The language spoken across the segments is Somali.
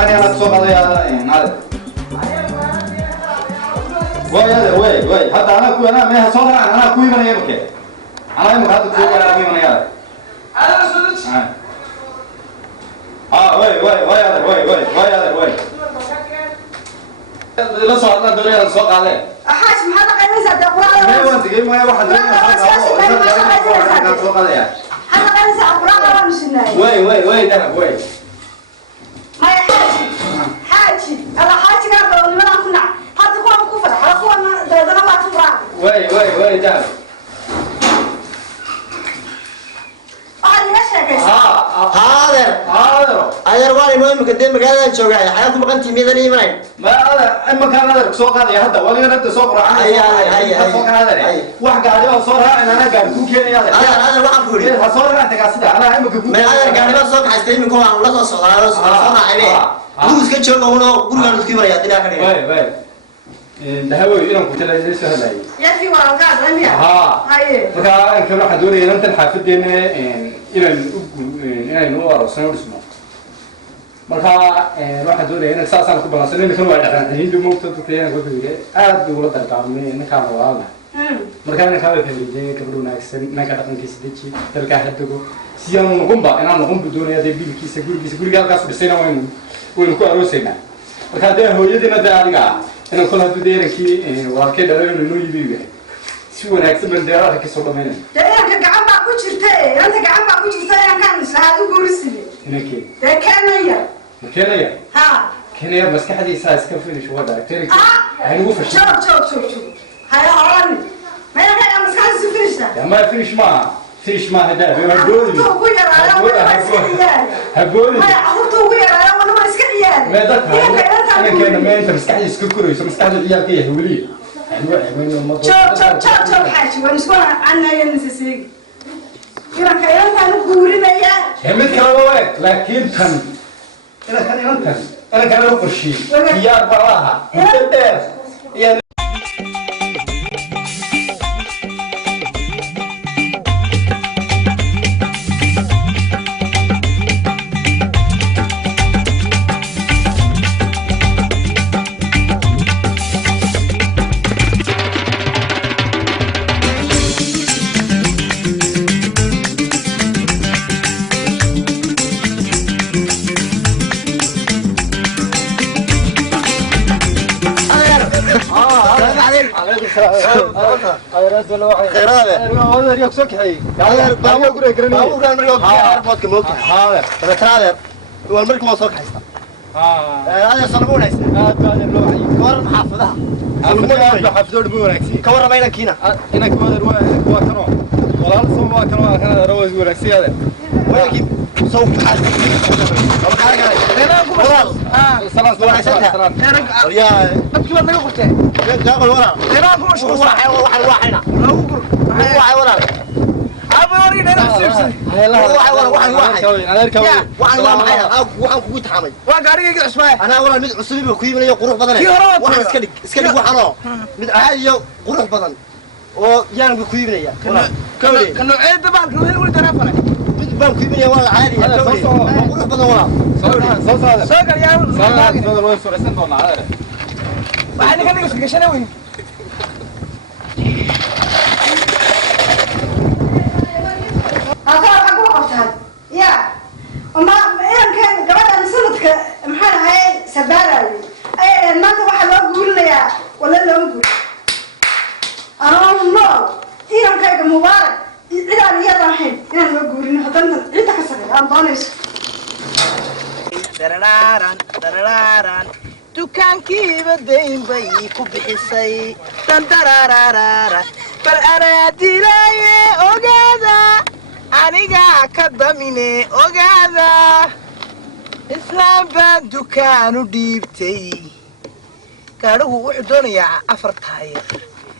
خليني أنا أتصور هذا هذا وي حتى أنا كوي أنا ما هصور أنا كوي من يبكي أنا ما هذا كوي أنا كوي من يلا أنا صدق وي لا صار لا دوري السوق عليه أحاش محل قنيسة دقوة ما أنت جاي ما واحد السوق عليه حنا قنيسة أقرأ مش الناي وي ده وي ما حاجي أنا حاجي قبل ما أقنع حتى كون كفر على كون ده ما تفرع وي ده هذا أنا رواني مهم كديم مقالة شو قاعد حياتكم قنتي ميداني ماين ما هذا أما كان هذا سوق هذا هذا ولا أنت سوق رعاه سوق هذا واحد قاعد يبغى صورها أنا قاعد كوكي أنا واحد فوري هصورها أنت قاعد أنا هم كوكي ما أنا قاعد يبغى صوت حستين من كون ولا صوت صار عيبه لوز كتشر قولنا قول قالوا كيف رياض لا كني وي ده هو ينام كنت لا ليش هذا يدي ورا قاعد رمية هاي فكان كم واحد دوري أنت الحافظ دينا إلى نور وسنور اسمه مركا واحد دوري أنا ساسا كبر سنين كانوا واحد هندو موقت تطير أنا قلت له أدور تلقاني نكام والله مركا أنا خايف اللي كبروا ناكسن نكاد أكون كيسدتشي تلقى حدكو سيان نقوم أنا نقوم بدون يا دبي كيس قال كاس بسنا وين كواروسنا مركا ده هو يدنا ده أرجع أنا كل هذا ديرك كي واركيد على إنه يبيه شو ناكسن من دياره كيسوق منه ده أنا قاعد ما كنت شرتة أنت قاعد ما كنت شرتة أنا كان سهاد وقرصني هناكي ده كان يا كنايا ها كنايا بس كحد يساس كفيني شو هذا تريك يعني مو فش شوف هاي هراني ما يا بس كان سفيش يا ما فيش ما هذا بيقول تو ويا انا ولا مسكيان هقول ما عرفت ويا انا ولا مسكيان ما ذاك انا كان ما انت مسكحي يسكروا مسكحي العيال كي يهولي شوف حاجه ونسكن عنا ينسسيق كيرا كيرا نقولنا يا همت كلامك لكن كان انا كان اقول شيء يا براها انت يا خيرات ولا واحد خيرات هذا رياك سكحي هذا باو غري غري باو غري رياك عرفت كم هذا هذا والملك ما سوق حيستا هذا صنبون حيستا هذا لو عي كور محافظها صنبون حافظوا بونكسي كور بينا كينا هنا كور كانوا والله سووا كانوا كان روز وركسي هذا ولكن سوق حاجه والله سلام يا ابكي ما قلت قبل ورا تراكم مش واحد واحد ولا ابو وري انا سيبسي واحد كوي تحامي وقاريق عسماء انا ولا مid cusub ku yimayo qurux badan waxa iska dhig waxano mid ahayo qurux badan oo yaan ku yimayaa kan nooceed dabaalka weli taraafana mid baan ku yimayaa wala caadi qurux badan wala soo gal yaa soo loo suuraysan doonaa waxaan ka dhigay gashana weyn هذا أقول قصاد يا وما إن كان قبل سنتك محل هاي سبارة أي ما أنت واحد أقول لي ولا لا أقول أنا والله إن كان مبارك إذا رياض الحين إن أقول إنه هتنت أنت كسر أنا بانيش دراران دكانكي بدين بي كبحسي تنترارارارا فالأنا ديلاي أوغادا أنيقا كداميني أوغادا إسلام بان دكانو ديبتي كانوا وحدون يا أفرتاي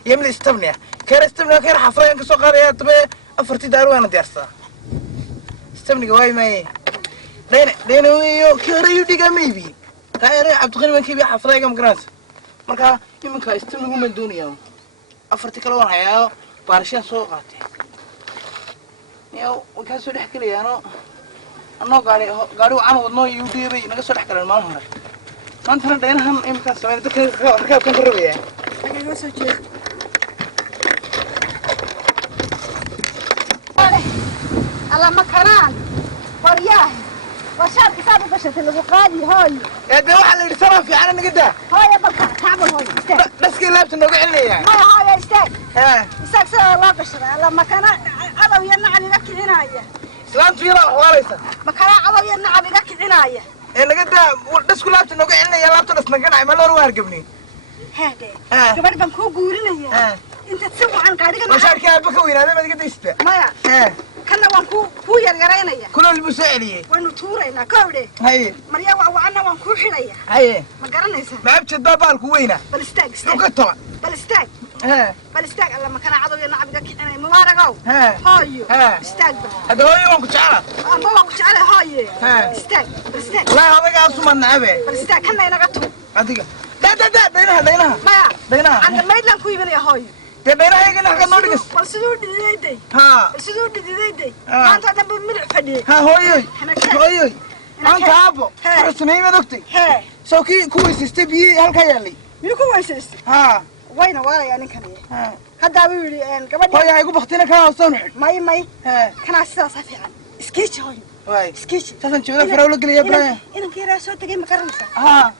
يملي استمنيا كان استمنيا كان حفرين كسو قاريا طبي أفرتي دارو أنا ديرسا استمنيا واي ماي دين ويو كيريو ديغا ميبي كايري عبد الغني من كيبي حفرين كم جراس مركا يمكن استمنيا من دنيا أفرتي كلون حياة بارشين سو قاتي ياو وكاسو نحكي لي أنا أنا قالوا عن وضنو يودي نقص الحكي المهم هذا ما أنت ردينهم إمكان سوي ركاب كم كروية أنا قصة شيء على مكران فرياه وشاب كتاب بشرة اللي بقالي هاي يا ده واحد اللي يتصرف في عالم كده هاي بقى تعبوا هاي استاذ بس كي لابس إنه قاعد لي يعني ما هاي استاذ ها استاذ سوى الله بشرة لما كان عضو ينعم يركض عناية سلام فينا حواليسا مكان عضو ينعم يركض عناية اللي قد بس كل لابس إنه قاعد لي يا لابس نسنا عمل له روار قبني هذا قبل بنكو قولنا انت تسوي عن قاعدة ما شارك يا بكوين هذا ما تقدر يستوى مايا كنا وانكو يرغرينيا كل اللي بسأليه وانو تورينا كودي هاي مريا وعنا وانكو حريا هاي ما قرنيسا ما عبت الدبال كوينه بل استاق وقطع بل استاق بل استاق لما كان عضو ينعم يركض عناية مباركو هايو استاق هذا هو يوم كشعره أنا ما كنت على هاي استاق بل استاق لا هذا قاعد سمع النعبة بل استاق كنا ينقطو أديك دا دينها مايا عند ما يدلن كوي بني هاي دينها هيك نحن نورجس بل سدود ديدي ها بل سدود ديدي أنت هذا بملء فدي ها هوي أنت أبو رسمي ما دكتي سوكي كويس استبي هالكيالي يكون ويسس ها وين ولا يعني كان هذا بيقولي أن هو يا يقول بختنا كان صنع ماي كان أساسا صافي عن سكيتش هاي واي سكيتش تاسن شو ذا فراولة قليا برايا إن كيرا سو تجي مكرمسة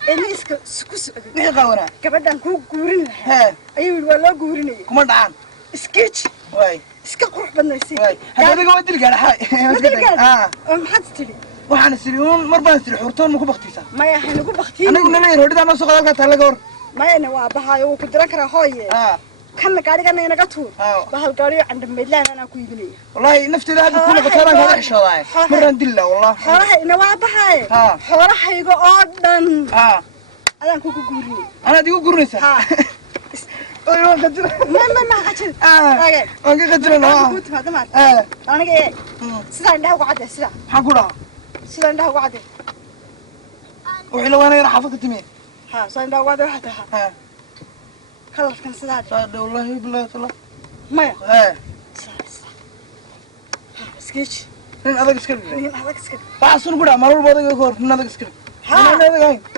إني سكوس نحن قونا كبدان كو قورين أيوة ولا قورين كمان دعان سكيتش واي iska qurux badnaysi hada adiga waa dilgaar maxaad tiri waxaan siriyoon mar baan siri xurtoon ma ku baqtiisa maya hanu ku baqtiin anigu nalay roodida ma soo qadalka taa laga hor maya waa bahayo uu ku diran kara hooye kan gaariga inaga tuur bahal gaariga candambeedlaan ana ku iibinaya wallahi nafteeda hadda ku noqotaan ka xishooday maran dilla wallahi xoolaha ina waa bahaye xoolahayga oo dhan adaan ku guurinay ana digu guurinaysa أيوة قدر ما قدر أوكي قدر أنا أنا كي سلام ده وقعد سلام حقوله سلام ده وقعد وحلو أنا راح أفكر تمين سلام ده وقعد وحدها خلاص كان سلام ده والله بالله والله ما سكيتش نين هذا كسكر نين هذا كسكر بعصر قدام مرور بعض يكور نين هذا كسكر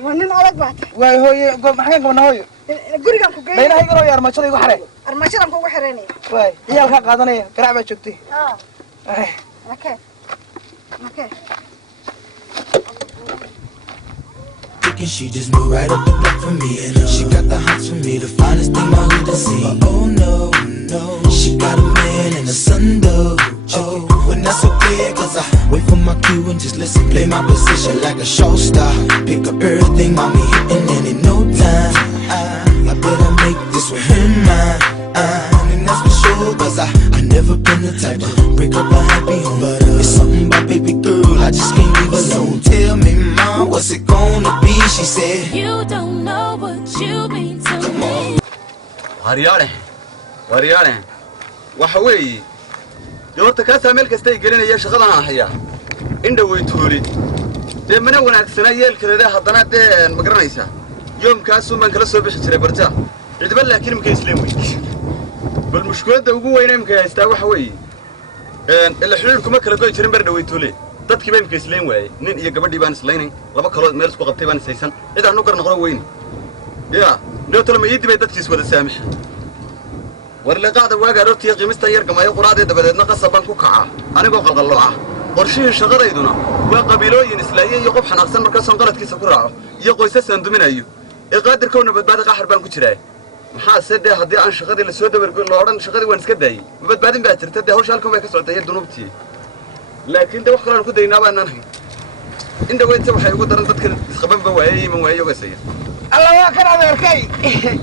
ونين هذا بعد وهاي هو قام حين قمنا هاي gurigan ku geeyay leeyahay garo yar maachada igu xaray armaashadan ku xireenay way iyaal ka qaadanaya garaac baa joogtay okay She just moved right up the block for me. She got the hots for me, the finest thing my hood has seen. Oh no, she got a man and a son though. Oh, when that's okay, cause I wait for my cue and just listen. Play my position like a show star. Pick up everything, mommy hitting and in no time. I better make this with him mine. And that's for sure, cause I never been the type to break up a happy home. But it's something about baby girl, I just can't leave alone. Tell me, mom, what's it gonna be? She said, you don't know what you mean to me. Wariyane, waxa weeye doorta ka saameel kasta ay gelinaya shaqadan aan hayaa indha way tuuri deemana wanaagsana yeelkeeda haddana ma garanaysaa yoomkaas uu man kala soo bixi jiray barta cidba laakiin ma isleen weey bal mushkiladda ugu weyn ee imka haystaa waxa weeye ila xiriirku ma kala goy jirin bar dhaway tuule dadkii baa imka isleen waayay nin iyo gabadhii baan isleenay laba kalood meel isku qabtay baan isaysan cid aan u gar noqon weyn dhowtala ma yidibay dadkiis wada saamix warliqaada waaga roortii qiimista yar gamayo quraadee dabadeedna qasabban ku kaca anigoo qalqallo ah qorshihii shaqadayduna waa qabiilooyin islaaye iyo qof xanaaqsan markaasoo qaladkiisa ku raaco iyo qoysas aan duminayo ee qaadirkowna badbaadi qaxar baan ku jiraa maxaa se dee haddii aan shaqadii lasoo dabargo loo odhan shaqadii waan iska daayey ma badbaadin baa jirta dee hawsha halkan bay ka socotay iyo dunuubtii laakiin dee wax kalean ku daynaa baanaan hayn indhaweynta waxay ugu daran dadka isqabanba waayey iman waaye ogasaya alla waa kan adeerkay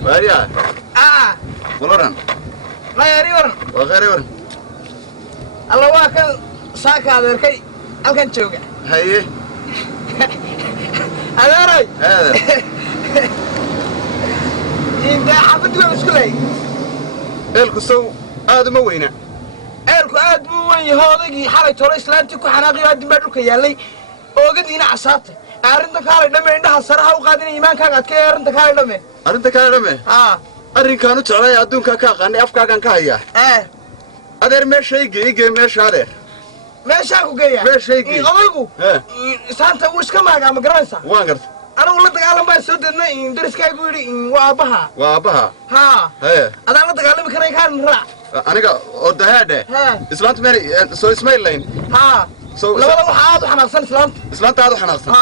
waariyaa waloran layari waran waa khayr waran alla waa kan saaka adeerkay halkan jooga haye adeeray adeer inta xabad waa isku leey eelku sow aad uma weyna eelku aad buu weyn yahay odaygii xalay tolo islaantii ku xanaaqay oo dibaa dhulka yaallay oogadiina casaabtay arrinta kaalay dhame indhaha saraha u qaadinay iimaankaaga adkay arrinta kaalay dhame arrinkaan u jeclay adduunkaa ka aqaanay afkaagaan ka hayaa adeer meesha igee meesha adeer meeshaan ku geeya meeshaygii odaygu saanta uu iska maagaa ma garanaysaa waan garta anigu la dagaalan baan soo deednay dariskaagu yidhi waa aabbaha waa aabbaha haa adaan la dagaalami karay kaan raac aniga oo dahaadhe islaanta meel soo ismayl layn haa labada waxa aad u xanaaqsan islaanta aad u xanaaqsan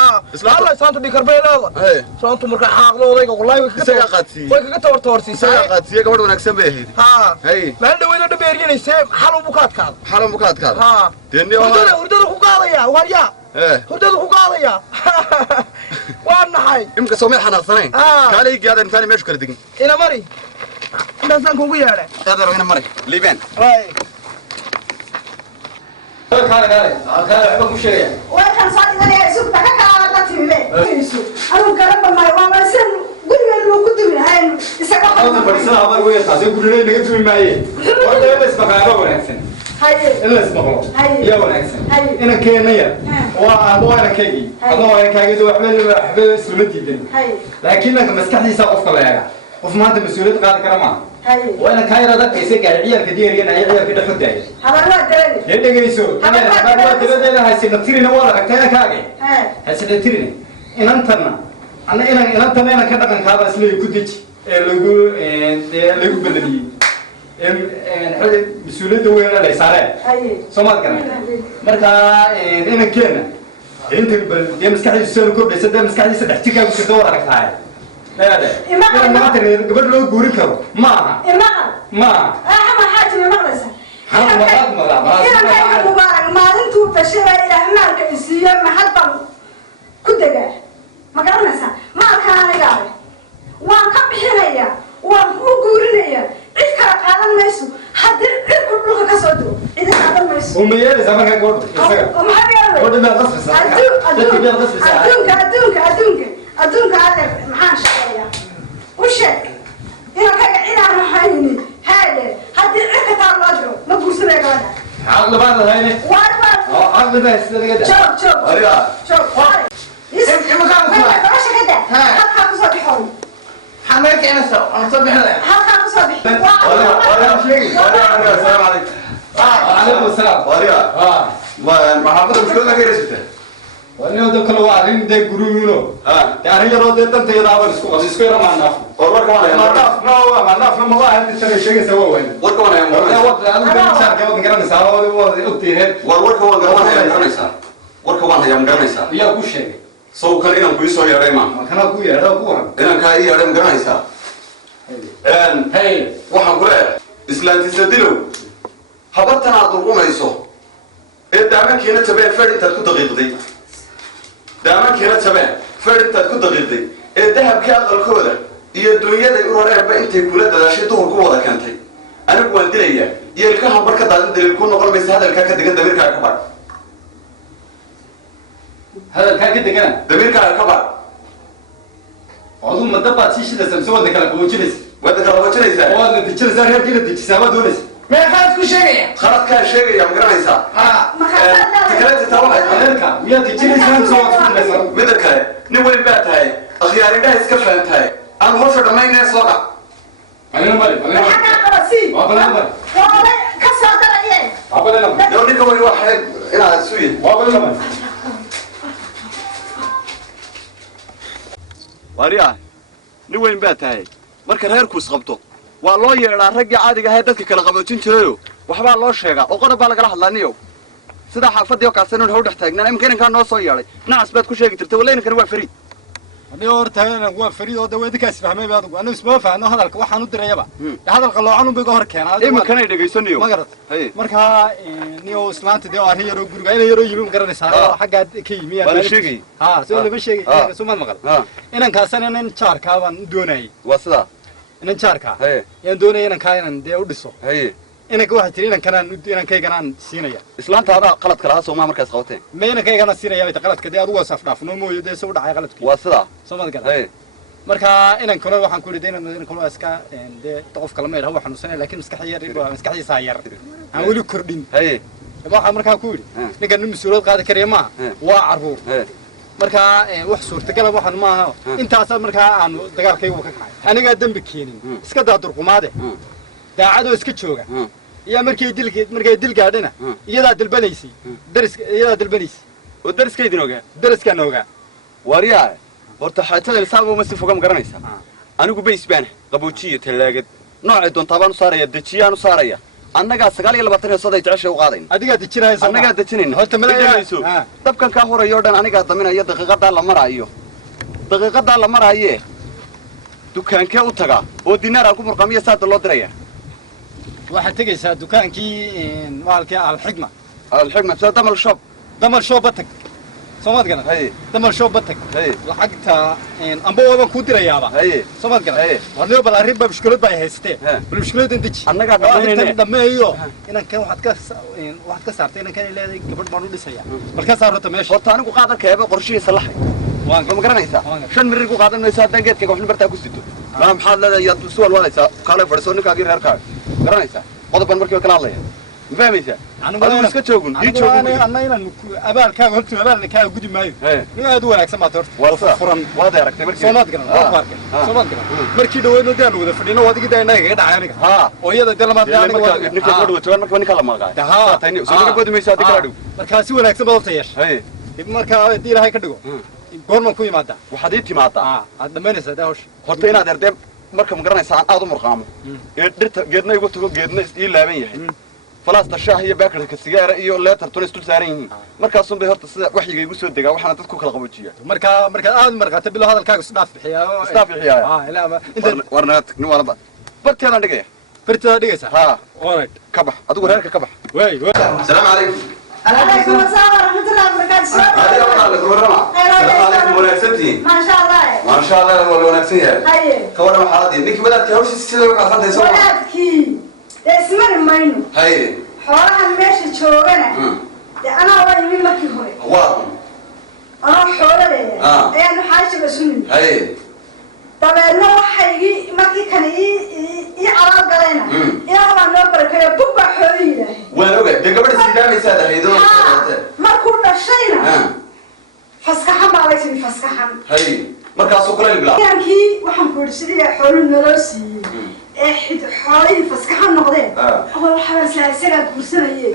alla islaanta dhikarbeelooda islaantu markaa xaaqdo odayga wallahi way kaga tawartawarsiisay gabadh wanaagsan bay ahayd maalin dhaweyda dhabeerinaysee xalun buu ka adkaada hurdada ku qaadaya warya hurdada ku qaadaya waa naxay imika soo meel xanaaqsanayn kaalaygi aad intaani meeshu kala degin ina mari intaasaan kugu yeedhay adeero ina mari liibaan وكان صادق أنا يسوق تكاكا على تيمه أنا كلام ما يوم أسن قولي أنا كنت من هاي إسقاط أنا بريسنا أمر ويا تاسي قولي لي نقدر معي ولا بس بقى ولا أحسن هاي إلا اسمه يا ولا أحسن أنا كينيا وأنا كيجي أنا كيجي دو أحمل سلمتي دني لكنك مسكني ساقف كلايا وفي ما أنت مسؤولية قاعد كلامه وأنا كايرة ده كيسك عيال كتير هنا عيال كده خدّي هذا هو الدليل يدك يسوع أنا هذا الدليل هاي سنتيرين ولا كتير كاجي هاي سنتيرين إن أنتنا أنا أنتنا أنا كده كان كذا سلوي كديش لو بدني حاجة مسؤولية وين لا يسارع سمعت كلام مرتا أنا كنا أنت دي مسكحي يسوي كوب بس ده مسكحي يسد احتكاك وكده ولا كتير هذا ما ترى قبل لو جوري كرو ما أهم حاجة من مغلسة أنا كان مبارك ما أنتوا بشرة إلى هناك إنسية ما حد كده جاي ما قرنسا ما كان جاي وكم حنايا وهو جورينيا إيش كان قادم ميسو حد كله كسودو إذا قادم ميسو ومية زمان كان قرد وما بيعمل قرد ما غصب ساعة أدونك هذا محان شقيا وشك إنا كإنا محايني هذا إكتر الرجل ما بوصل يقعد عقل بعض هاي عقل بس شوف إما كان بلاش كده هات خمس صبيحون حماك أنا صبح هذا هات خمس صبيح ولا شيء السلام عليكم وعليكم السلام ما حافظ مشكلة غير شفته وأنا هذا كله وعلين ده جروينه يعني يلا ده تنتهي دعوة اسكو يرى معنا ورك وانا معنا ما واحد يشتري شيء سوى وين ورك وانا أنا وقت أنا بنشارك يوم نقرأ نساء ولا أكتئاب ورك وانا يا مدرسة ورك وانا يا مدرسة يا كوشة سو كان إنهم كويسوا يا ريما ما كان أقوى هذا أقوى إنهم كاي يا ريما مدرسة هاي waxaan ku leeyahay islaantiisa dilow habartan aad urqumayso ee daamankiina jabeen fadhintaad ku daqiiqday ee dahabkii aqalkooda iyo dunyaday u rareenba intay kula dadaashay duhur ku wada keentay anigu waan dilayaa yeelka hambar ka daadin daliil ku noqon maysa hadalkaa ka degan damiirkaaga ka bar hadalkaa ka degana damiirkaaga ka bar aduu madabaad sii shidaysa mise wadna kala qaboojinaysa wadda kala wajinaysaa waadna tijinaysaa reerkiina tijisaa baad doonaysa meeqaad ku sheegaya khaladkaa sheegaya ma garanaysaa reerka miyaad tijinaysaa mise waad fudinaysaa mida kale nin weyn baa tahay akhyaaridhaha iska fahan tahay aan hawsha dhammaynee soo dhac balina mari حاجة قرصي balina mari والله كسر درجة balina mari yow ninka way waxay inaad isu yihin balina mari wariya nin weyn baa tahay marka reerku isqabto waa loo yeedhaa raggii caadiga ahee dadka kala qaboojin jirayo waxbaa loo sheegaa oo qodob baa lagala hadlaa niyow sidaa xaafadii oo kaasanuun haw dhex taagnaan imika inankaa noo soo yeedhay nacas baad ku sheegi jirtay walla inankani waa fariid haddii horta waa fariid oo daweedikaas fahmay baad anu isma fahno hadalka waxaan u dirayaba hadalka loocan unbay ka hor keenaa iminkanay dhegaysaniyo ma garat marka niyo islaanta dee arrin yaroo guriga inay yaroo yimi ma garanaysaa oo xaggaa ka yimi waa sheegay ha soo lama sheegay sumad maqal inankaasana inan jaarkaa baan doonayay waa sidaa inan jaarkaa yaan doonaya inankaa inan dee u dhiso inanka waxaa jira inankayganaan siinaya islaanta adaa qaladka lahaa soomaa markaas qabateen ma inankayganaan siinaya bayta qaladka dee adigu waa safdhaafno mooyo dee se u dhacay qaladkii waa sidaa soo mad gala marka inankuna waxaan ku yidhi inankuna waa iska dee qofka lama yidhaha waa xanuunsanaya laakiin maskaxdiisaa yar aan weli kordhin waxaan markaa ku yidhi ninkan nin mas-uuliyad qaadi karaya maaha waa carruur marka wax suurtagala waxaan maaha intaasaa markaa aanu dagaalkaygu ka kacay anigaa dembi keenin iska daa durqumaade daacadoo iska jooga يا مركي دلك عندنا يدا دلبنيسي يدا دلبنيسي ودرس كيدين وجا درس كان وجا وريا horta xaatada isagu ma si fogaan garanaysa anigu bay isbaan qabuujiyo talaagad nooc doon taban saaraya dajiyaan saaraya annaga 29 saday jeceshay u qaadayn adiga dajinaysa annaga dajinayna horta malaynayso dabkan ka horeeyo dhan aniga daminayo daqiiqada la maraayo dukaankee u taga oo dinaar ku murqamiyo saad loo diraya waxa tagaysa dukaankii maalkii al-xigma damal shop batak سومات قنا دمر شو بتك لحقتها أمبو وابا كودرا يابا سومات قنا ورنيو بلا ريبا بشكلات باي هستي بالمشكلات انتج أنا قاعد دمه أيوه إن كان واحد كسرت إن كان اللي قبل ما نودي سيا بالكسر صارت ماشي وطانو قاعد كيابا قرشي صلحي ما قرنا يسا شن مريكو قاعد نسا دنجت كي قفل برتا كوستو ما محل لا يسوال ولا يسا قال فرسوني كاغير هركا قرنا يسا قضب مركي كلا الله فهميسا أنا اسكا جوجن أنا إن أبالكا قلت أبالكا قدي مايو نيا دور أكسم ما تورت فرن وهذا ركتي مركي سومات قنا مركي دوينو دانو ده فدينو وادي كده إنه كده عيانك ويا ده لما ده نيكا قدو توان مركي نيكا لما قاعد ها تاني سوني قدو ميسا دكرادو مركي سوى أكسم ما تيجي مركي دير هاي كدو قرن كوي مادا وحديتي مادا هذا من يسا ده وش هرتينا دردم مركي مقرنا يسا عادو مرقامه درت جدنا يقول تقول جدنا إلا بين يحين فلاس تشاه هي باكر كسيجارة إيو لا ترتونس تلسارين مركز صن بهرت وحي يجوسوا الدجا وحنا تذكر كل قبوجية مركز تبي له هذا الكاغ صداف الحياة صداف الحياة لا ما أنت ورناتك نو على بعض برت هذا دقيقة برت هذا دقيقة ها alright كبح أدور هيك كبح وي السلام عليكم عليكم السلام ورحمة الله وبركاته هذه والله الكورة السلام عليكم وناسبتي ما شاء الله ما شاء الله والله وناسية هاي كورة محاضي نيك بدأت كهوش السيدة وقعدت يسوع ولادكي اسمه الماينو هاي xoolahan meesha joogana ana waa yimi markii hore ana xooladeeda ayaan xaashiga sunin dabeedna waxay markii kan ii calaal galayna ilaa waa noo barakayo bubba xoolihiida waan ogahay dee gabadha siidaamaysaa dhahaydo markuu dhashayna faskaxan baa laysin faskaxan markaasuu kula ilbilaa yankii waxaan ku yidhi sidii xooluhu naloo siiyey xoolihii faskaxan noqdeen awal waxaa islaa isagaa guursanayey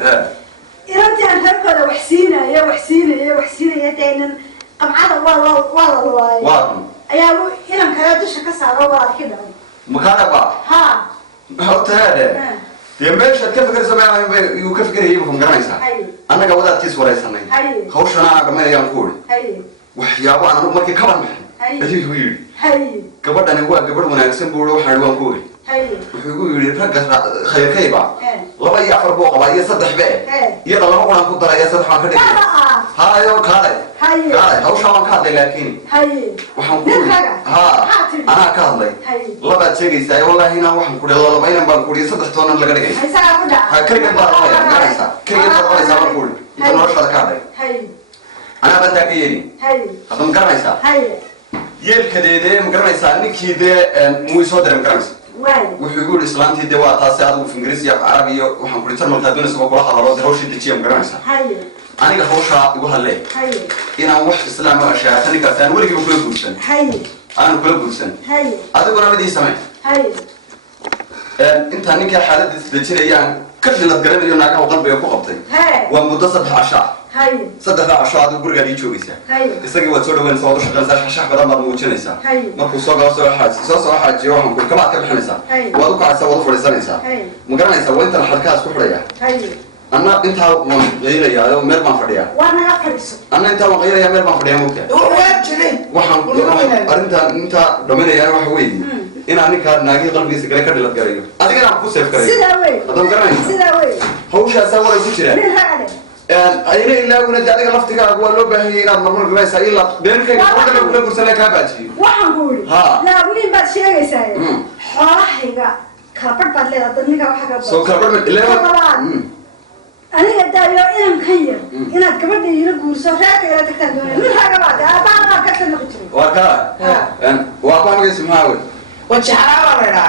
inantii aan reerkooda wax siinaya daynan qabcada waa la luwaayay ayaa inan kale dusha ka saaro walaalkii dhalay makaanaba ha hortaade dee meeshaad ka fikirsa meelaha yuu ka fikirayay ma garanaysaa annaga wadaadkiis waraysanay hawshana dhamaynayaan ku uri waxyaabo aan anugu markii kaban baxay ayuu yidhi gabadhani waa gabadh wanaagsan buu waxaan waan ku uri wuxuu yidhi ragga khayrkayba 2 iyo 4 buu qabaa iyo 3 be iyada 2 quraan ku daraya 3 waan ka dhigay haayo kaalay hawsha waan ka hadlay laakiin waxaan ku anaa ka hadlay labaad sheegaysaa wallaahi inaan waxaan ku dhalo labaynan baan ku dhigay 3 toonan laga dhigay kaliya baa garanaysaa kaliya baa qoraysaa baan ku dhigay inta noloshaada ka hadlay anaa baan taa ka yeeli hadda ma garanaysaa yeelkadeedee ma garanaysaa ninkii dee muu soo diray ma garanaysaa wuxuu igu yidhi islaantii dee waa taasi adigu ingiriis iyo carabi iyo waxaan ku dhitan markaa doonaysa waa kula hadalo dee hawshii dejiya ma garanaysaa aniga hawshaa igu hadlee inaan wax islaam oo ashaata ninkaas aan weligiiba kula guursan aanan kula guursan adiguna midii samey intaan ninkaa xaaladiis dejinayaan ka dhilad garanayo naagaha qalbiga ku qabtay waa muddo 3 cashaa 3 casho aad guriga ii joogaysaa isagii waad soo dhaweynaysaa waad u shaqaynaysaa shax badan baad muujinaysaa markuu soo galo soo xaajiyo waxaan ku kala ka bixinaysaa waad u kacaysaa waad u fadhiisanaysaa ma garanaysaa waa intaan xalkaas ku xidhaya anna intaa waan qaylayaa meel baan fadhiyaa anna intaa waan qaylayaa meel baan fadhiyaa moogtaa waxaan arrintaan intaa dhaminayaa waxa weeye inaan ninkaa naagii qalbigiisa gale ka dhilad garayo adigana ku seef garayo haddaan garanaysaa hawshaasaa walay ku jiraan ayna ilaawina adiga laftigaaga waa loo baahanyay inaad marmar garanaysaa ilaa beenkayga wadana kula gursana kaa baajiyo waxaan ku yidhi laabniin baad sheegaysaa xoolahayga kalabadh baad leedahay dad ninkaa waxa ka soo kalabadh aniga daayo inaan kan yar inaad gabadha ila guurso reerka ila tagtaan doonay ninkaga baad aabaa ka tanaqi jiray waa kaa waa baa magaysa maxaa wey وجهراو ولا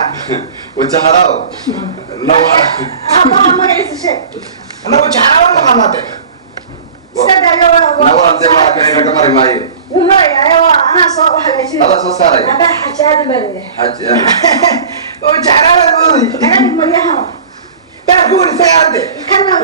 وجهراو نوع أبغى ما يعيش شيء أنا وجهراو ولا غلطة استدعى يوا نوع أنت ما كان يركب معي ومري أيوة أنا صار واحد شيء هذا صار صاري أنا حاجة هذا مري وجهراو ولا أنا مريها تقول سيارتي كنا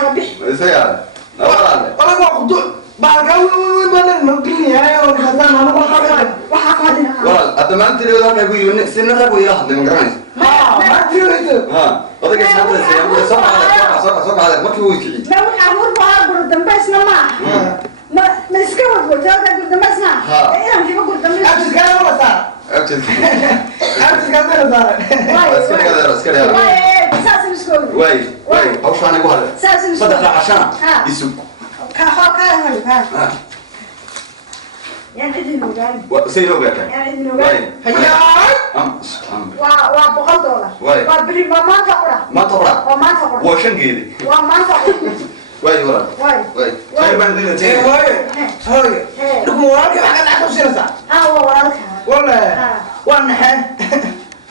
كربح سيارة والله ما خدوا بارقاوي وين نقلني هاي وخزان أنا ما خاطر وحقنا والله أتمنى أنت لو ذاك يقول سنة ذاك ويلاحظ من قرنيس ما تريد ها وذاك السنة سيارة صبح هذا ما كيف يكلي لو عمر بقى قدام بسنا ما مسكوا قلت هذا قدام بسنا إيه أنا كيف قدام بسنا أبتز كلام ولا صار أبتز أبتز كلام ولا صار اسكري هذا واي ساس مسكوا واي أو شو أنا أقول ساس مسكوا صدق عشان يسوق كا يعني إذن وقال سيروا بك يعني إذن وقال هيا وبقول واي. وبري ما تقرأ ما تقرأ وما تقرأ وشن قيدي وما تقرأ واي ورا واي خير ما ندير إيه تاني هاي لكم وراك حاجة عشان سنة هو وراك ولا وانا حن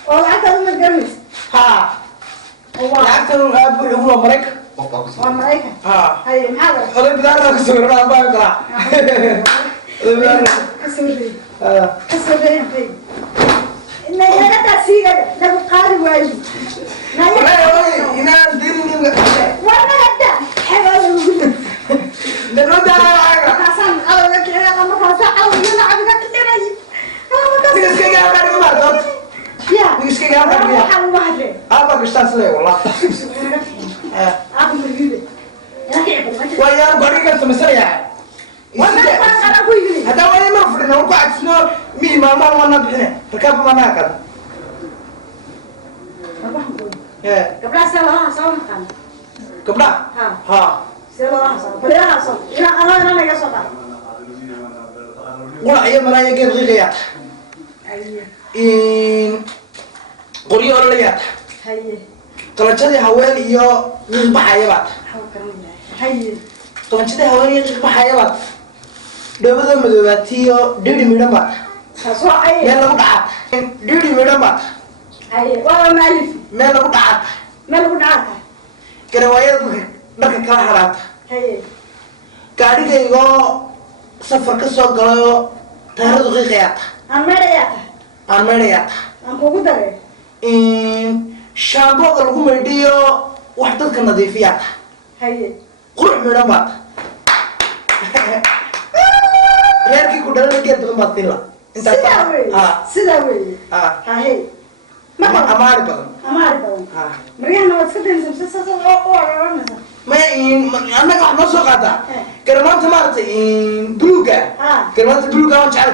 وراك هذا من قميص ها هو لعبتوا أبو هو مريك ومريكا ها هاي محاضر خلي بدارنا كسور ما بقرا كسوري كسوري إن يلا تسيجا لو قاري واجب هنا ديني وانا هدا حوالي وجود نرد على حاجة حسن أول لك يا قمر حسن أول يلا عبدك ترى نقص كي جاب كاري ما دوت يا نقص كي جاب كاري أنا حلو واحد أبغى قشطاس ليه والله أبو مريبي أنا كيف ويا باريك أنت مسريع وانا أنا أقول هذا وين ما فرنا وقعد سنو مي ما وانا بحنا ركاب ما ناكل قبل سنة صار مكان قبل ها سنة صار بلا صار أنا يصدق ولا أي مرايا كيف غيرت إن قرية ولا يات هاي قلتشدي هوالي يو بحيبات هاي قلتشدي هوالي بحيبات دبل مدوباتيو ديري ميدمات سواء أي مين لو دعات ديري ميدمات هاي والله ما يلف مين لو دعات ما له دعاء كروايات دك كلا حرات هاي gaari kaygo safar ka soo galayo taariikhdu qiiqayaat أنا ما رأيته aan meelayaat أنا كوكو دري shaambooga lagu maydhiyo wax dadka nadiifiyaat هاي qurux midhan baad reerkii ku dhalana geed badan baad tilla سداوي هاي ما amaari badan أماري مريحنا وتفضل مسلسل أو annaga wax noo soo qaataa garmaanta maaragtay buluuga garmaanta buluuga waan jecel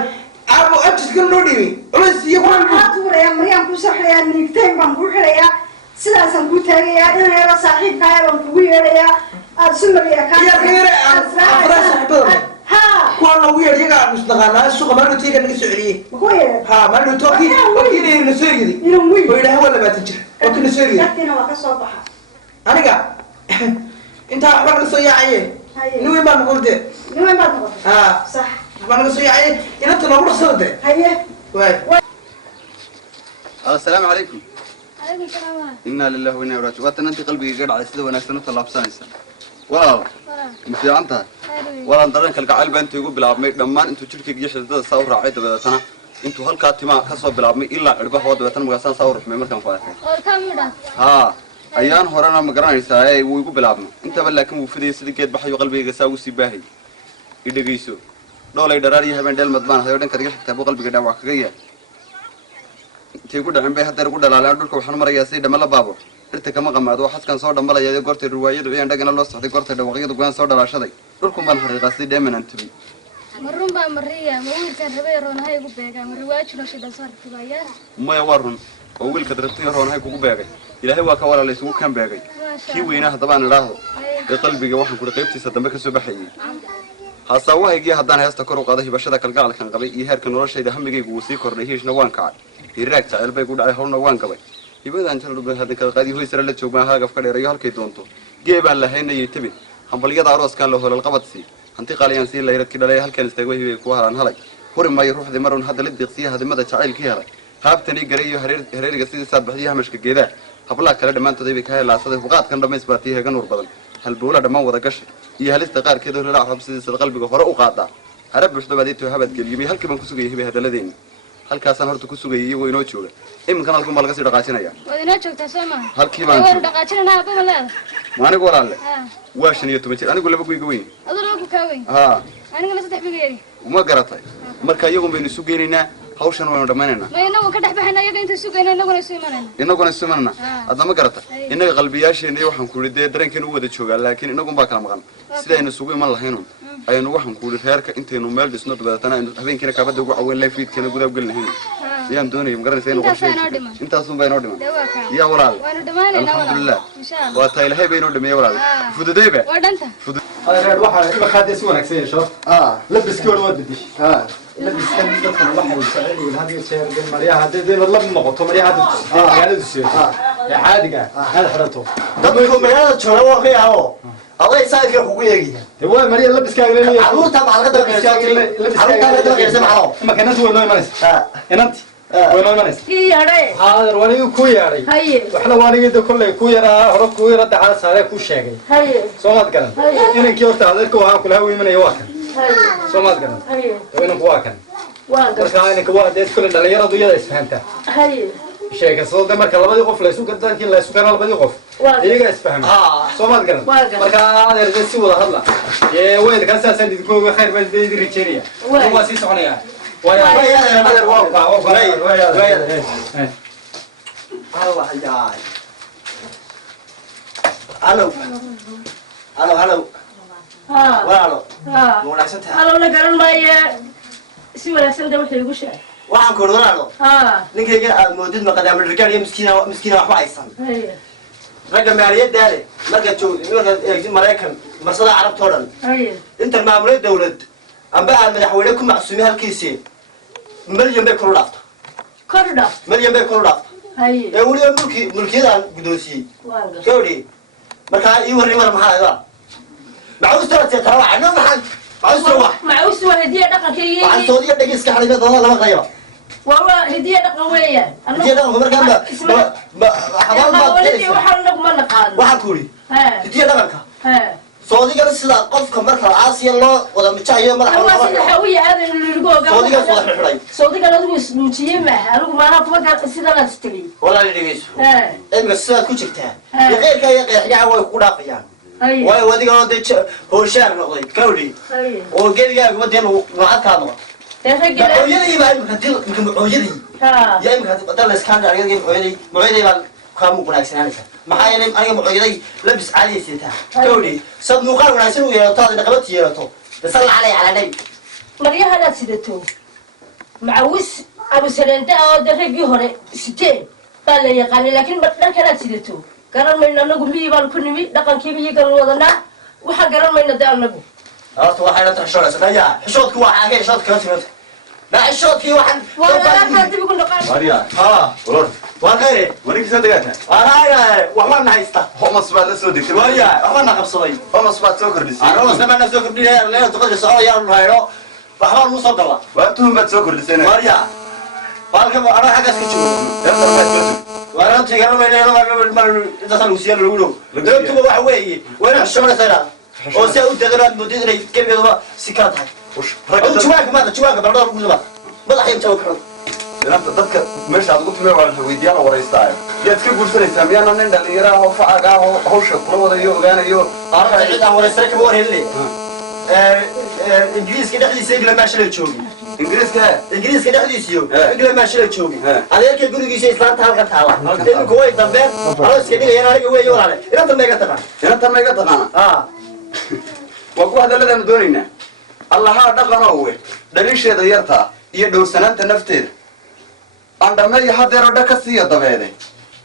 aabo abtiska noo dhiibay culays iyo waxaan tuuraya mariyaan ku soo xirayaa niigteen baan ku xirayaa sidaasaan ku taagayaa in yaro saaxiibkaaga baan kugu yeerayaa aad sumariya ka yaa ka yare afraa saaxiibada kuwaan loogu yeedh iyaga aan isnaqaanaa suuqa maalin tiiga naga soo celiyey ma ku yeedhay ha maalin tookii wakiina na soo eryaday inuu wiil oo yidhaha waa 20 jir wakiina na soo eryaday dadkiina waa ka soo baxa aniga intaa waxba naga soo yaacayeen nin weyn baan noqon dee niman baad noqotay ha sax waxba naga soo yaacayeen inanta noogu dhaqsada dee haye waay السلام عليكم عليكم السلام إنا لله وإنا إليه راجعون وأنت أنت قلبي قاعد على سيدة وناكسن وطلع بسانيسا ولا في عنتها ولا ندرن كالقعال بنت يقول بالعمي لما أنتوا تشركي جيش الدولة صور راعية بدأتنا أنتوا هالكاتما كسب بالعمي إلا عربة هو بدأتنا مقاسان صور في مركان فاتح والكاميرا ها أيان هرانا مقران يساعي ويقول بالعمي أنت بلكن وفدي سيدك بحي وقلبي يساوي سباهي يدقيسو لولا يدراري هبن دل مدمان هذا ودن كريح تبو قلبي قدام وحكية تيقول عن بيه هذا يقول لا لا دولك وحنا مرة ياسي دم الله بابو إنت كم قمة وحس كان صور دم الله يا قرت الرواية ده عندك أنا الله صحتي قرت الرواية ده كان صور دم شدي دولكم بان حريق قصدي دائما أنتبه مرون بقى مرية مويل كان ربيرون هاي قبيقة مرواج شو نشيد صار تبايا ما يورون أول كدرتي هون هاي كوكو باقي إلى هو كوارا اللي سوق كان باقي كي وينها طبعا راهو قلبي جواحن كل قيبتي ستنبك السبحية هالصواه يجي هدان هيستكروا قاضي بشرة كالقال كان قبي يهار كان ورا شيء ده هم يجي وسيكر لهيش نوان كعاد يراك تعال بيقول عليه هون نوان قبي يبدأ أن تلو هذا كالقاضي هو يسرى لتشوف ما هاقف كده ريال كي دونتو جيب على هنا يتبين هم بلقي عروس كان له القبض سي أنت قال ينسي لا يرد كده لا هل كان يستوي يكوها عن هلاك هو ما يروح ذي مرون هذا اللي يقصيه هذا ماذا تعال كيها هابتني قريه هرير قصيدة ساد بحديها مش كجذا هبلا كلا دمان تدي بك هاي العصا وقعد كان رميس باتيها جنور بدل هالبولا دمان وذا قش يهال استقار كده ولا عرب سيد القلب جفرة وقاطع هرب مش تبادي تهبت قلبي هل كمان كسوق يهبي هذا الذين halkaasaan horta ku sugayay iyagoo inoo jooga iminkan halkan baa laga sii dhaqaajinaya waad inoo joogtaa soo maaha halkii baan waanu dhaqaajinanaa abba ma leeda ma anigu walaalle waa 15 jir anigu 2 guyga weyn aduu laba ku kaa weyn haa anigana 3 biga yari uma garatay marka iyagu baynu isu geynaynaa hawshan waynu dhammaynaynaa ma inagu ka dhex baxayna iyaga inta sugayna inaguna isu imanayna inaguna isu imanana hadda ma garatay inaga qalbiyaasheena iyo waxaan ku yidhi dee dareenkeenu u wada joogaa laakiin inagun baa kala maqan sidaynu isugu iman lahaynun aynu waxaan ku yidhi reerka intaynu meel dhisno dabeetana habeenkiina kaabada ugu caweyn lahayn fiidkeena gudaha ugelin lahayn ayaan doonaya magaranaysa inuu qorsheeyo intaasun baa inoo dhiman yaa walaal waanu dhamaanaynaa alxamdulilah waa taa ilaahay baa inoo dhameeyey walaal fududayba waa dhanta reer waxaa iba qaadee si wanaagsan yeesho labiskii hore waad bedeshay labiskan dadkan waxay jecel yihiin had iyo jeer dee maryaha haddii dee lab noqoto maryaha hadda magaaladu seeto ee caadiga aad xirato dadku magaalada jooga waa ka yaabo aday saadka kugu yeegaya dee waa marya labiskaaga leeyahay caruurta macalka labiskaaga macalo ma kanad way noo imanaysa inanti way noo imanaysa kii yare haader wanigu ku yeeray haye waxna waaniga de kolley ku yaraa hore ku yara dacal saare ku sheegay haye soomaad garan inankii horta adeerka waxaan kula wiimanaya waa kan soomaad garan haye inanku waa kan waa marka inanka waa dee kolley dhalinyaradu iyada isfahantaa haye sheekasoo de marka labadii qof laysu gadaankii laysu garo labadii qof iyaga isfahma soomaad garan marka adeer de si wada hadla ee weydka saasaan idinku khayr baa idin rajeynaya waa sii soconaya الله يا الو الو الو والو wanaagsantahay halo la garan maayo si wanaagsan da waxay ugu sheegay waxaan ku oranaado ninkayga aad moodid ma qadaam rigaal iyo miskiina waxba aysan ragga maaliyadaale marka joogay Mareykan marsada carabtoo dhan inta maamulada dawlad amba aad madaxweyne ku macsuumay halkiisii milyan bay kor u dhaafto milyan bay kor u dhaafto ee waliba mulkiyadan gudoonsiyey gawdhi marka ii warri mar maxaa ayda macawsta tataa waxna macawsta waa hadiya dhaqankayga waxaan soodiya dhagiska xariimada dooda lama qayo والله هدية رقم ويا هدية رقم مركب ما حوال ما ولدي وحنا نقم نقاد واحد كوري هدية رقمك صودي قال السلا قف كمركب عاصي الله ولا متشاي ما هو سيد حوية هذا اللي يقول صودي قال صودي حري صودي قال هذا مشي معه أنا ما أنا كم قال سيد أنا تستري ولا اللي يجيس إيه بس السلا كل شيء غير كي يا هو يقول أقيان واي ودي قال ده هو شاعر نقضي كوري وقال يا ودي إنه معك هذا معويدي ما يمكن معويدي يا يمكن هتقدر الاسكان على يد معويدي بقى كم وناكسين عليها معايا أنا معويدي لبس عادي سيتها كوني صد نقال وناكسين ويا طاط نقبت يا طاط تصلى على نبي مريا هذا سيدته معوس أبو سلنتا أو درجي هره ستين قال لي قال لكن بدنا كذا سيدته قالوا ما إننا نقول لي بالكوني لكن كيف يقولوا وضنا وحقنا ما إننا دار نقول أرتوا حين تحشون سنايا حشوتك واحد كي حشوتك كذا لا حشوت في واحد ولا كنت بقول لك ماريا ولور وغيره وريك صدقتها أنا وحنا نحيسته هم صباح لسودك ماريا وحنا قبصي هم صباح سكر دي أنا وسنا ما سكر دي لا تقدر سؤال يا نهايرو وحنا مصدقة وأنتم ما تسكر دي سنة ماريا بالكم أنا حاجة سكتشو وأنا تيجي ما إذا صار وسيا لولو لو تبغى وحوي وين الشمال سيرا أو سيا وتدرى مدير كيف يضرب سكرتها أو شواك ماذا شواك برضه بقول ما ضحي متوكل أنت ضدك مش هتقول تبغى ولا الويديا ولا وريستايل يا تكبر سنة ساميانا نندا اللي يراه فعجاه هو شكله ولا يو جانا يو أنا عيد أول سنة كبار هلي إنجليز كده حديث يقول ما شلت شوقي إنجليز كده حديث يقول ما شلت شوقي أنا يركب يقول لي شيء إسلام تعال كتالا الكويت تنبه خلاص كده هنا هو يور عليه إنت ما يقطعنا ما يقطعنا وقوة هذا الذي ندورينا الله هذا دقنا هو دليش هذا يرتا يدور سنة نفتير عندما يحضر دكسية طبيعي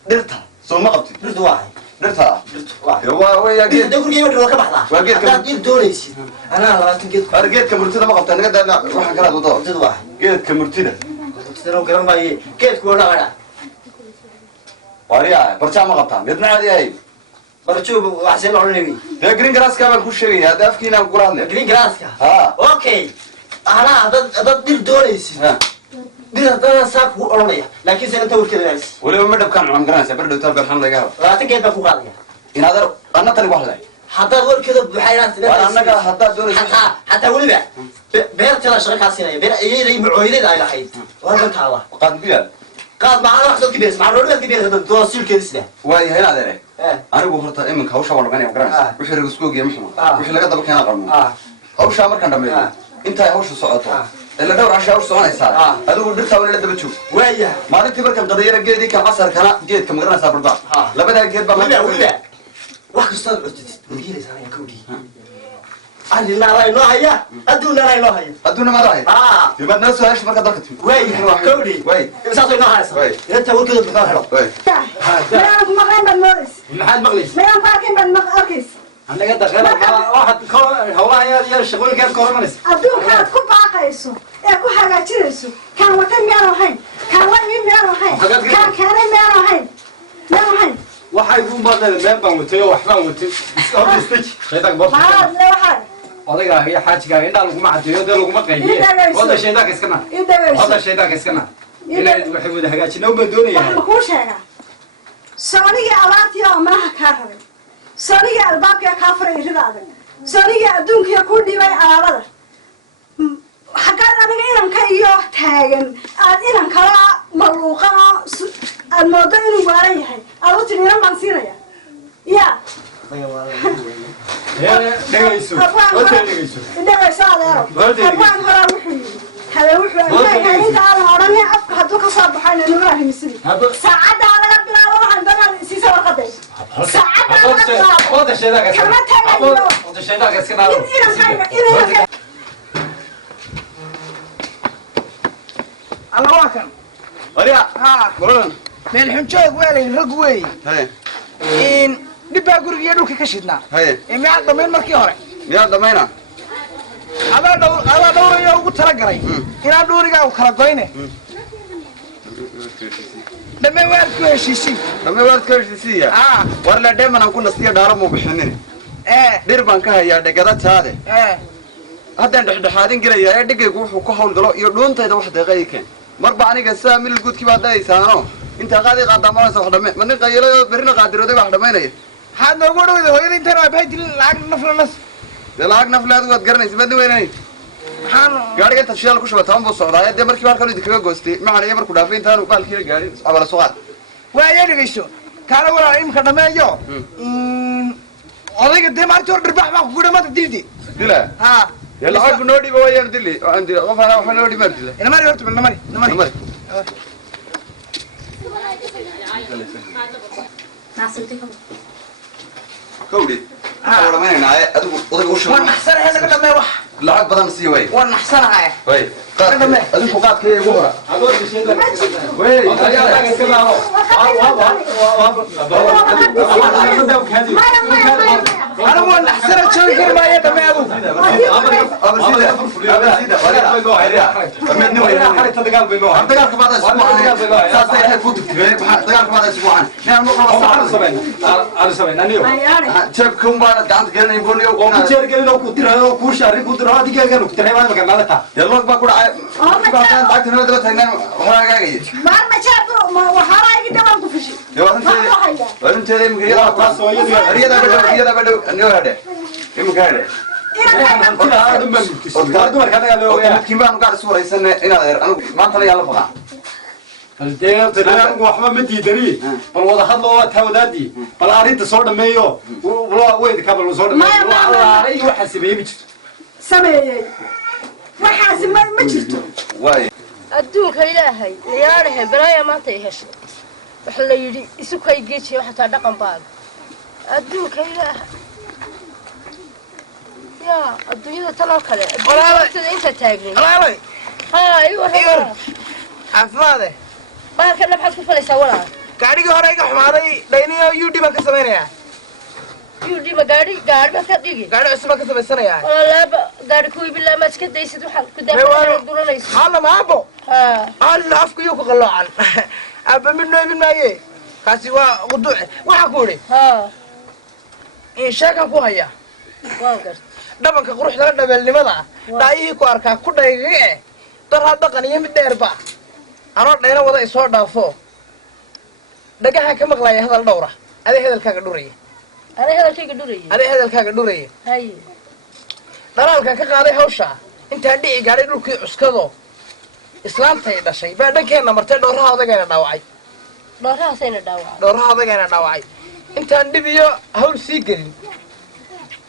درتها ثم قبتي درت واحد درتها هو يا جيت دكتور جيت ولا كبحنا أنا جيت دوريس أنا لا تجيت أرجيت كمرتدى ما قبتها نقدر لا روح كلا دودا درت واحد جيت كمرتدى ترى كلام باي جيت كولا ولا واريا برشا ما قبتها بدنا عادي هاي برشو وحسين علوني ده جرين جراس كمان كل شيء هذا أفكينا قرآن جرين جراس ها أوكي أنا هذا دير دوريس دير هذا ساق هو علوني لكن سنة تقول كذا ولو ما دب كان عم جراس برضو تابع الحمد لله لا تجيت بفوق عليها إن هذا أنا تاني واحد حتى أقول كذا بحيرات أنا كذا حتى دول حتى أقول لا بيرت لا شركة سينية بير إيه معويلين على حيد وهذا تعالى قاد بيا قاد معنا واحد كبير مع الولد كبير هذا توصيل كيسنا واي هنا ذلك أنا بقول إمك هوشة ولا بني وقرن وش رجسكوا جي محمد وش لقى دبك هنا قرن هوشة أمر كان دمي أنت هوشة صعدة إلا دور عشان هوشة صعدة إنسان هذا هو الدكتور ولا اللي بتشوف وياه ما أنت بركب قضية جدي كعصر كنا جيت كم قرن سافر ضع لا بدأ جيت ولا واحد صار تجي لي سنة كودي عندي نراي نوعية أدونا نراي نوعية أدونا ما راي يبقى الناس هاش مركب ضغط كودي بس أصلا نوعية أنت قلت كذا بتاعه ما أعرف مغرب المورس محل مغلس ما أعرف كم بالمغرس أنا قد غير واحد هو يا الشغل كان كورمانس أدوك كان كوب عقيسو كوب حاجة تيرسو كان وطن ميانو هين كان وين ميانو هين كان ميانو هين ميانو هين waxay u baadeen meel baan watay oo waxbaan watay hor istage shaydaanka boorta ما waxaan odayga iyo xaajiga inta lagu macadiyo dad lagu maqayay wada shaydaanka iskana wada shaydaanka iskana ilaa waxay wada hagaajinaa uma doonayaan waxaan ku sheegaa Sooniga alaabtii oo malaha ka rabay Sooniga albaabka ka furay ridaada Sooniga adduunka ku dhibay alaabada xagaa aniga inaan ka iyo taagan aan inaan kala maluuqa aan moodo inuu waaran yahay aad u tirina maan siinaya ya dhagayso dhagayso adeero waan hore wuxuu yidhi هذا وحده أنت على هرني أفك هدوك صاب حنا نروح مسلي ساعد على قبل عندنا سيسا ورقدي ساعد على قبل هذا الشيء ذاك كم تاني هذا الشيء ذاك اسكنا الله واكم وريا قولنا من الحنجوج وين الهجوي هاي إن نبى قرقي يدوك كشدنا هاي إمي عند من مركي هراء يا دمينا هذا دور يا وقت ترجعي هنا دوري جاو خلاصينه دمي وارد كويسي دمي وارد كويسي ولا دائما نكون نسيا دارم وبحنين دير بانكها يا دقات هذا هذا دحدحادين جريا دقيق وحو كحول قالوا يردون تيدا واحد دقيقين مربع عنك السامي الجود كي بعد يسانو أنت قاعد قدام رأس واحد من قيله برينا قادر ده واحد ما يني هذا نقوله إذا هو أنت رأي بيت العقل نفل الناس العقل نفل هذا وتقرني سبدي ويني gaariga inta shidaal ku shubataan buu socdaa ee markii halkan idin kaga goostay macna markuu dhaafay intaan uu baalkii gaari abala suuqad waa yeedhayso kala walaal imka dhameeyo odayga de maartii hor dhirbax baa ku gudamada dildi dila ha yalla xaq noo dhibo wayaan dili oo aan dilo qof ana waxa noo dhibo dila ina mari horta ina mari kowdi awra ma inaa adigu odayga u shaqo waan xsan hada dhameey wax lacag badan si way waan xsanahay way qaad adigu qaadkay ugu hora way ayaa iska baaho أنا مو نحسن شوي كل ما يدمي أبو. هذا إمكانه كيمان قاعد صورة يسنى إنا أنا ما طلع يلا فقع الدين ترى وحنا مدي دري والوضع خذوا تهودادي بالعريض صورة مايو ولا وين كابل صورة مايو والله أي واحد سبيه بيجي سمي واحد ما جرتو واي أدوك إلهي لياره برايا ما تيهش وحلا يدي يسوق يجيش وحتى رقم بعض أدوك إلهي يا الدنيا تلاقى أنت تاجني الله أيوة عفماده ما كنا بحث كيف نسويها قاعد هرايك حماري ليني يودي ما كسبينها يودي ما قاعد ما كديجي قاعد اسمه كسبسنا يعني لا قاعد كوي بالله ما سكت يسد وحال كده دون ليس هلا ما أبو هلا أفكي يوكو قلوعان أبى منه من ما يه كاسوا وضوع وحكوري إن شاكا كوهيا واقر دبنك قروح لنا دبل لماذا دايي كو أركا كده يجي ترى هذا قنية من الدربة أنا لينا وضع يصور دافو دقها كم غلاية هذا الدورة هذا الكاك دوري أنا هذا الشيء قدوري أنا هذا الكا قدوري هاي دلالك كقاضي هوشة أنت عندي قاعد يقول كي عسكرو إسلام تيدا شيء بعد كنا مرتين دورها هذا كنا نوعي دورها سين الدواء دورها هذا كنا نوعي أنت عندي بيو هول سيجرين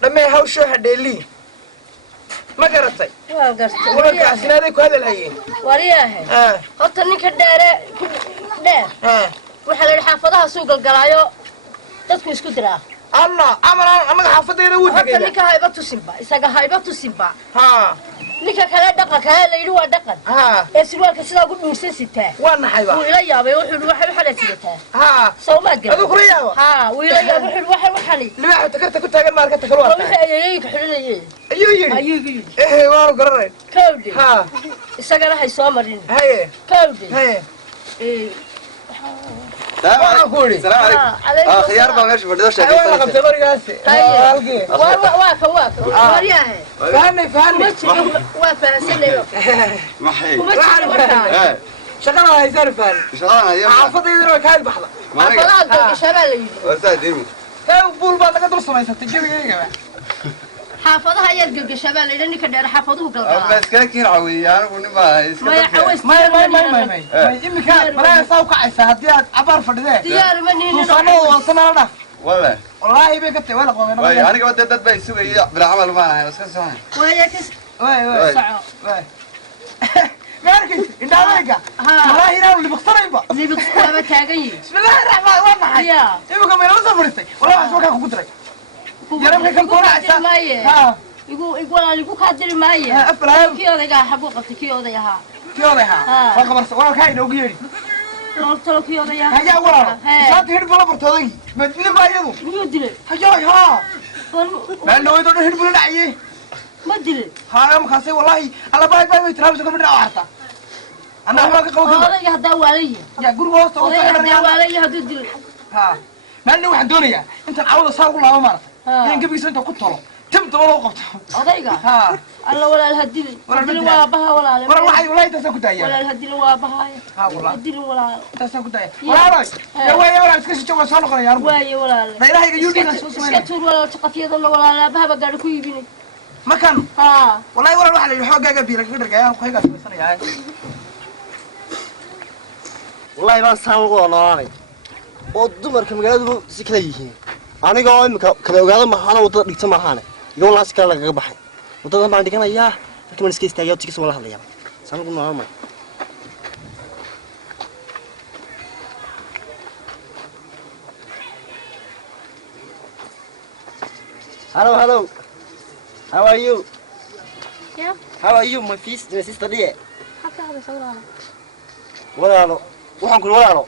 لما هوشة هدلي ما قرأتي ولا كاسنا ذيك هذا الهين ورياه قلت إني كدارة ده وحلا الحافظها سوق القلايو تدخل اسكترا الله أنا حافظي روتي قلت إني كهايبة سيمبا إساق هايبة سيمبا ها ninka kale dhaqanka la yiri waa dhaqan surwaalka sidaa ugu dhuusan sitaa waan xayba wuu ila yaabay wuxuu waxa waxa sidataa sawma gal adu kula yaabo wuu ila yaabay wuxuu waxa waxa li libaxa takarta ku taagan marka takalwa waxa ayay ka xulinayeen ayuu waan garay kawdi isagana hay soo marin kawdi السلام عليكم خيار بقى ماشي فردوه شاكي ايوه قبت برقاسي واك ورياه فهمني وافهمني محي شغلها هيزار فهمني شغلها حافظي يدروك هاي البحضة حافظها شبالي ورسال ديمو هاي بول بعد قدر سميسة تجيب ايه حافظها يلقى شبالي لاني كدير حافظوه قلبها بس كان كين عوي انا بقول ما يحوس ما إمي كان بلا ساوك عيسى هديات عبار فرداه ديار منين صنو صنو والله والله بيكتي ولا قومي واي انا قبل دد باي سوق بالعمل ما انا بس كسوان ويا كس واي ماركي انت عليك والله هنا اللي بختارين بقى اللي بختار تاغي بسم الله الرحمن الرحيم يا يبقى ما يوصل فرستي والله حسبك اخو قدري يا رب كم كوره عيسى ها يقول انا يقول قادر معايا افلام كي odayga xabo qabtay kii odayaha kii odayaha waa qabar waa ka inoo geeri tolo kii odayaha haya walaal saad hir bala bartooday badina ma yadu miyuu dilay haya ha ma loo yado hir bala dhacay ma dilay ha ma kaasay wallahi alla baay baay tiraabso kama dhaw harta ana ma ka qawo odayga hada waalay ya guriga hoosta oo odayga waalay hadu dilay ha ma nin waxaan doonayaa inta cawda saa ugu laabo maarta in gabigiisa inta ku tolo تبدأ ولا قبض أضيقة ها الله ولا الهدي الهدي وابها ولا وحي ولا تسكت دايا ولا الهدي وابها ها والله الهدي ولا تسكت دايا ولا يا ويا اسكت شو صار لك يا رب ويا ولا لا اله الا يودي اسكت ولا تقفيه ولا بها بقى كو يبيني مكان ها والله ولا واحد اللي حوقا بيرك درجه خويغا سميسنيا والله ما سامو نوراني oo dumarka magaaladu si kala yihiin aniga oo imka kala ogaada maxana wadada dhigta maahan iyo walaas kala laga baxay wadada ma dhiganayaa markii man iska istaayo tigis wala hadlaya sanagu noorma hello how are you yeah how are you my sister dear haka hada sawirana walaalo waxaan ku walaalo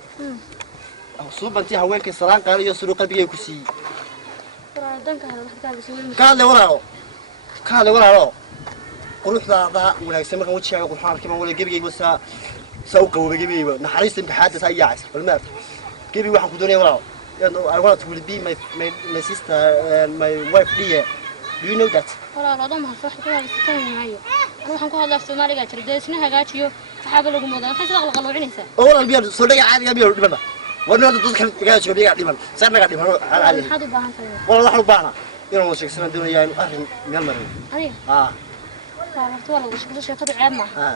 suubantii haweenka salaan qaaliyo suru qalbigay ku siiyay danka hada wax kaada soo weyn kaale walaalo quruxdaada wanaagsan markaan wajigaaga qurxaan arkay ma wala gabigayga saa u qawbay gabigayga naxariista imtixaadda saa yaacaysa balmaad gabi waxaan ku doonaya walaalo I want to be my sister and my wife dear do you know that walaalo adama wax ku hada sitan maayo waxaan ku hadlaa Soomaaliga jirdeesna hagaajiyo saxaabo lagu moodaa waxay sida qalqaloocinaysa oo walaal biyo soo dhaga caadiga biyo dhibana wana dadka gaajo biyo dhiban sarnaga dhiban hal hadu baahan tahay walaal wax u baahna inuu sheegsan doonayaa inuu arrin meel marin horta waa lagu shaqada sheekada ceeb maaha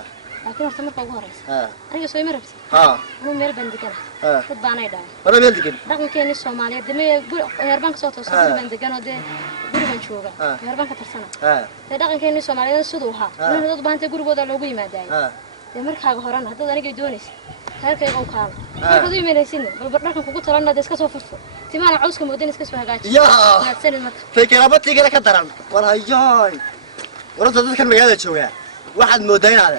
laakiin horta marka ugu horeysa aniga soo ima rabsi anuu meel baan degan dad baanay dhahay wala meel degan dhaqankeeni Soomaaliyeed damee heerbanka soo tooso guri baan degan oo guri baan jooga heerbanka tarsana dhaqankeeni Soomaaliyeed sidoo ahaa in dad baanta gurigooda loogu yimaadaay markaaga horana hadda aniga doonaysa heerkayga oo kaala markaad u imanaysid bal dharkan kugu talanad iska soo furto timaana cawska moodan iska soo hagaajiyo yaa sanad marka fikirabatiga ka daran walaayay warta dadkan magaalada jooga waxaad moodaynaa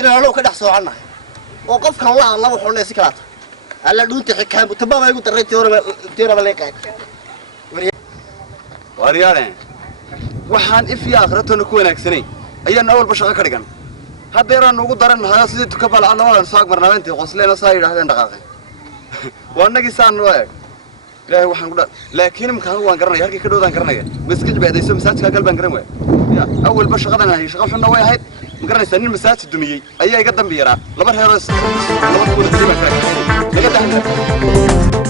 inaan loo ka dhax soocanahay oo qofkan la hadla wuxuu leeyahay si kala alla dhuunta xikaam tababa igu daray tiiraba leeqay wariyane waxaan ifiya akhratona ku wanaagsanay ayaan awalba shaqo ka dhigan haddeeraan ugu daran hada sidii tukabal annadan saaq marnaantii qosleena saa yiraahdeen dhaqaaqay waanagi saan loo eeg ilaahay waxaan ku laakiin imkaan waan garanay halkii ka dhowdaan garanay maskaj baadayso masaajidka galban garan way ya awalba shaqadan ay shaqo xunna way ahayd magaranaysa nin masaajid dumiyay ayaa iga dambiyaraa laba reeroos laba kuula sii baa laga dhaxlay